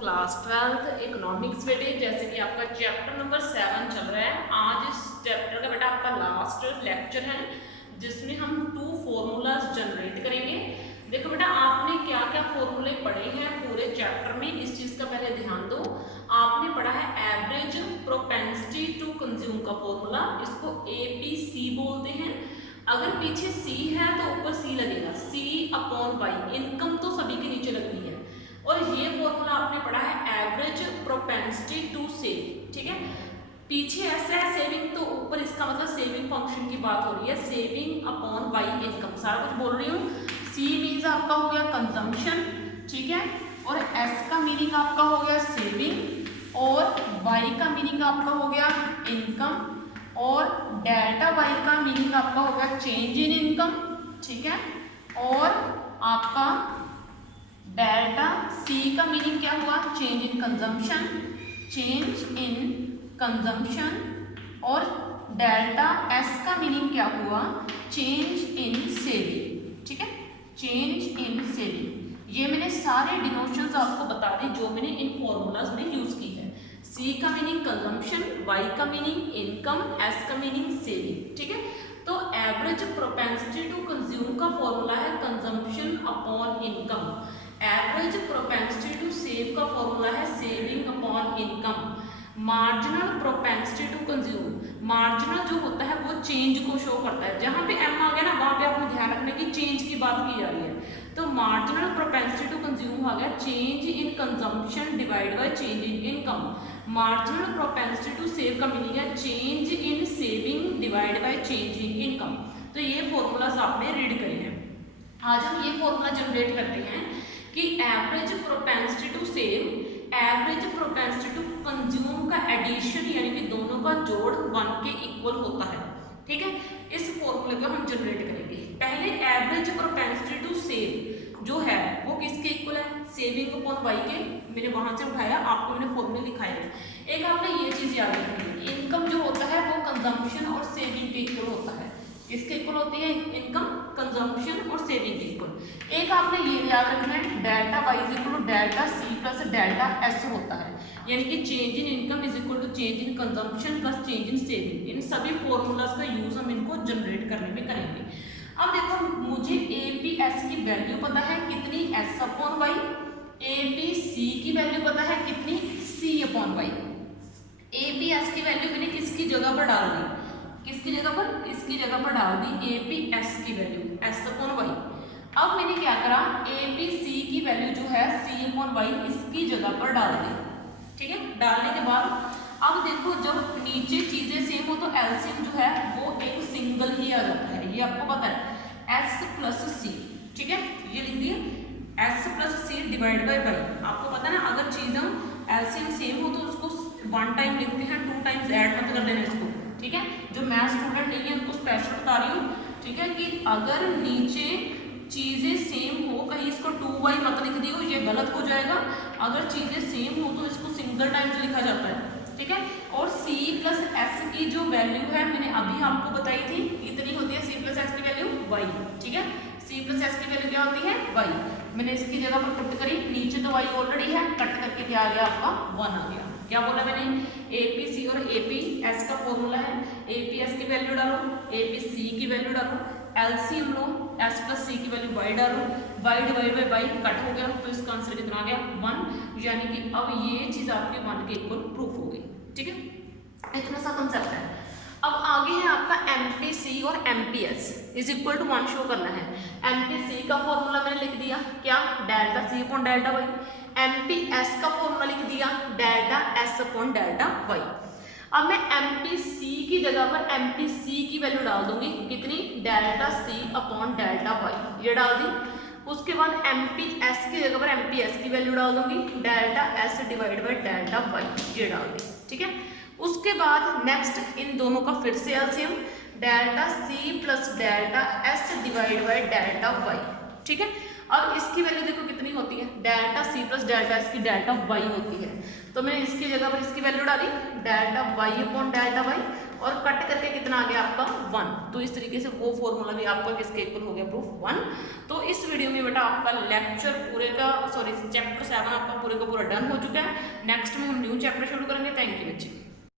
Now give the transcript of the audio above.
Class 12th economics बेटे, जैसे कि आपका चैप्टर नंबर 7 चल रहा है। आज इस चैप्टर का बेटा आपका लास्ट लेक्चर है जिसमें हम 2 फॉर्मूलाज जनरेट करेंगे। देखो बेटा, आपने क्या क्या फॉर्मूले पढ़े हैं पूरे चैप्टर में, इस चीज़ का पहले ध्यान दो। आपने पढ़ा है एवरेज प्रोपेंसिटी टू कंज्यूम का फॉर्मूला, इसको APC बोलते हैं। अगर पीछे C है तो ऊपर C लगेगा, C/Y। इनकम तो सभी के नीचे लगती है। और ये फॉर्मूला आपने पढ़ा है एवरेज प्रोपेंसिटी टू सेव, ठीक है। पीछे ऐसा है सेविंग, तो ऊपर इसका मतलब सेविंग फंक्शन की बात हो रही है, सेविंग अपॉन वाई इनकम, सारा कुछ बोल रही हूँ। सी मीन्स आपका हो गया कंजम्पशन, ठीक है, और एस का मीनिंग आपका हो गया सेविंग, और वाई का मीनिंग आपका हो गया इनकम, और डेल्टा वाई का मीनिंग आपका हो गया चेंज इन इनकम, ठीक है, और आपका डेल्टा सी का मीनिंग क्या हुआ, change in consumption, change in consumption, और डेल्टा एस का मीनिंग क्या हुआ, चेंज इन सेविंग, ठीक है, चेंज इन सेविंग। ये मैंने सारे डिनोशंस आपको बता दी जो मैंने इन फॉर्मूलाज में यूज की है। सी का मीनिंग कंजम्पशन, वाई का मीनिंग इनकम, एस का मीनिंग सेविंग, ठीक है। तो एवरेज प्रोपेंसिटी टू कंज्यूम का फॉर्मूला है consumption upon income. Average propensity to save का फॉर्मूला है saving upon income. Marginal propensity to consume, marginal जो होता है वो चेंज को शो करता है। जहां पे एम आ गया ना, वहां पे आपको ध्यान रखना कि चेंज की बात की जा रही है। तो मार्जिनल प्रोपेंसिटी टू कंज्यूम आ गया change in consumption divide by change in income. Marginal propensity to save का मीनिंग है change in saving divide by change in income. तो ये फॉर्मूलाज आपने रीड करे हैं। आज हम ये फॉर्मूला जनरेट करते हैं कि average propensity to save, average propensity to consume का एडिशन यानी कि दोनों का जोड़ 1 के इक्वल होता है, ठीक है। इस फॉर्मूले को हम जनरेट करेंगे। पहले एवरेज प्रोपेंसिटी टू सेव जो है वो किसके इक्वल है, सेविंग अपॉन वाई के। मैंने वहां से उठाया, आपको मैंने फॉर्मूले दिखाए हैं। एक आपने ये चीज याद रखनी है, इनकम जो होता है वो कंजम्पशन और सेविंग के इक्वल होता है। किसके इक्वल होती है, इनकम कंजम्पशन और सेविंग के इक्वल। एक आपने ये याद रखना है, delta Y is equal to delta C plus delta S होता है, यानी कि change in income is equal to change in consumption plus change in saving. इन सभी फॉर्मूलाज का यूज हम इनको जनरेट करने में करेंगे। अब देखो, मुझे APS की वैल्यू पता है कितनी, S अपॉन वाई। APC की वैल्यू पता है कितनी, C अपॉन वाई। APS की वैल्यू मैंने किसकी जगह पर डाल दी, किसकी जगह पर, इसकी जगह पर डाल दी APS की वैल्यू S अपॉन वाई। अब मैंने क्या करा, APC की वैल्यू जो है C अपॉन वाई इसकी जगह पर डाल दी, ठीक है। डालने के बाद अब देखो, जब नीचे चीजें सेम हो तो एलसीएम जो है वो एक सिंगल ही आ जाता है, ये आपको पता है, S प्लस C, ठीक है, ये लिख दिया S plus C divide by Y. आपको पता है ना, अगर चीजें एलसीएम सेम हो तो उसको 1 टाइम लिखते हैं, 2 टाइम्स ऐड मत कर देना इसको, ठीक है। जो मैथ स्टूडेंट नहीं है उनको स्पेशल बता रही हूँ, ठीक है, कि अगर नीचे चीजें सेम हो, कहीं इसको 2y मत लिख दियो, ये गलत हो जाएगा। अगर चीजें सेम हो तो इसको सिंगल टाइम से लिखा जाता है, ठीक है। और C प्लस S की जो वैल्यू है मैंने अभी आपको बताई थी, इतनी होती है C प्लस S की वैल्यू y, ठीक है। C प्लस S की वैल्यू क्या होती है, y। मैंने इसकी जगह पर पुट करी, नीचे तो y ऑलरेडी है, कट करके क्या आ गया आपका 1 आ गया। क्या बोला मैंने, APC और APS का फॉर्मूला है, APS की वैल्यू डालो, APC की वैल्यू डालो, एलसीएम लो, S प्लस C की वैल्यू y डालो, y divide by y cut हो गया, तो इसका आंसर कितना आ गया 1, यानी कि अब ये चीज आपके 1 के इक्वल प्रूफ हो गई, ठीक है। इतना सा कंसेप्ट है। अब आगे है आपका MPC और MPS is equal to 1 show करना है। MPC का फॉर्मूला मैंने लिख दिया, क्या, delta C upon delta Y. MPS का फॉर्मूला लिख दिया, delta S upon delta Y. अब मैं MPC की जगह पर MPC की वैल्यू डाल दूंगी, कितनी, delta C upon delta Y, ये डाल दी। उसके बाद MPS की जगह पर MPS की वैल्यू डाल दूंगी, delta S divide by delta Y, ये डाल दी, ठीक है। उसके बाद नेक्स्ट इन दोनों का फिर से LCM, delta C plus delta S divide by delta Y, ठीक है। अब इसकी वैल्यू देखो कितनी होती है, delta C plus delta S की डेल्टा वाई होती है। तो मैंने इसकी जगह पर इसकी वैल्यू डाली delta Y upon delta Y, और कट करके कितना आ गया आपका 1। तो इस तरीके से वो फॉर्मूला भी आपका किसके इक्वल हो गया, प्रूफ 1। तो इस वीडियो में बेटा आपका लेक्चर पूरे का चैप्टर 7 आपका पूरे का पूरा डन हो चुका है। नेक्स्ट में हम न्यू चैप्टर शुरू करेंगे। थैंक यू बच्चे।